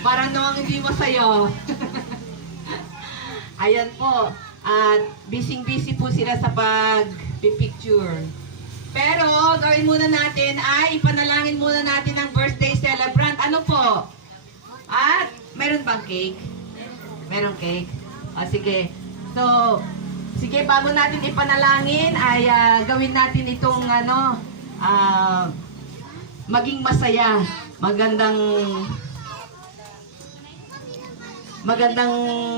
Parang namang hindi masaya. Ayan po. At busy-busy po sila sa pag-picture. Pero gawin muna natin ay ipanalangin muna natin ang birthday celebrant. Ano po? At meron bang cake? Meron cake? O sige. So, sige, bago natin ipanalangin ay gawin natin itong maging masaya. Magandang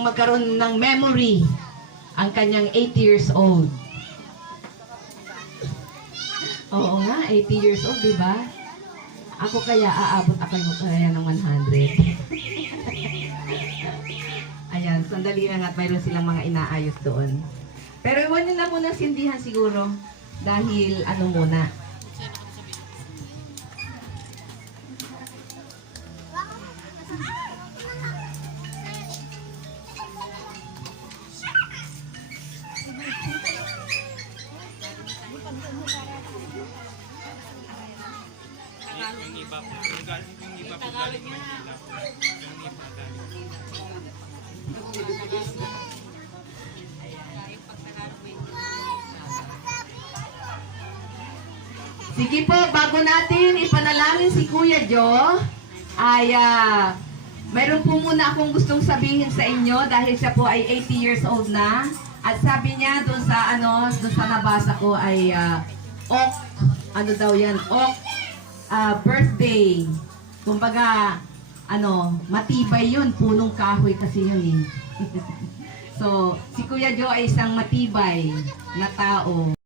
magkaroon ng memory ang kanyang 80 years old. Oo nga, 80 years old, di ba? Ako kaya aabot ako kaya ng 100. Ayan, sandali lang at mayroon silang mga inaayos doon. Pero iwan nyo na muna sindihan siguro dahil ano muna. Yung iba po, yung iba po galing Manila po. Yung iba galing. Sige po, bago natin ipanalangin si Kuya Jo, ay mayroon po muna akong gustong sabihin sa inyo dahil siya po ay 80 years old na. At sabi niya doon sa doon sa nabasa ko ay oak, ano daw yan, oak birthday. Kumbaga, matibay yun, punong kahoy kasi yun eh. So, si Kuya Jo ay isang matibay na tao.